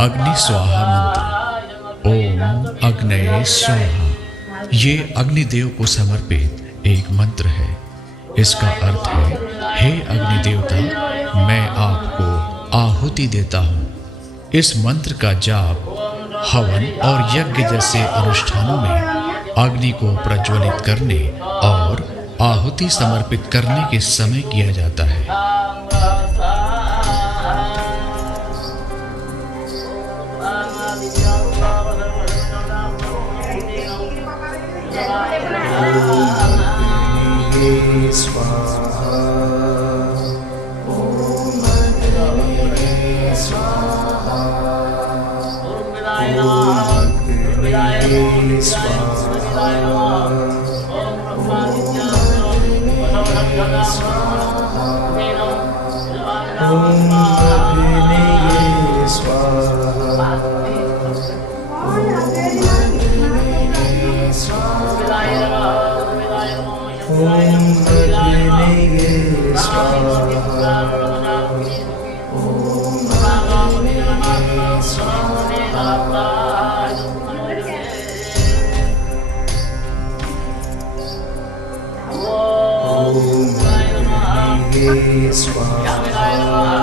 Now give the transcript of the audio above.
अग्नि स्वाहा मंत्र। ओम अग्नये स्वाहा। ये अग्निदेव को समर्पित एक मंत्र है। इसका अर्थ है, हे अग्नि देवता, मैं आपको आहुति देता हूँ। इस मंत्र का जाप हवन और यज्ञ जैसे अनुष्ठानों में अग्नि को प्रज्वलित करने और आहुति समर्पित करने के समय किया जाता है। स्वाहा। ओम अग्नये स्वाहा। ओम अग्नये स्वाहा। ओम अग्नये स्वाहा। ओम अग्नये स्वाहा। ओम अग्नये स्वाहा। ओम अग्नये स्वाहा। ओम अग्नये स्वाहा। ओम अग्नये स्वाहा।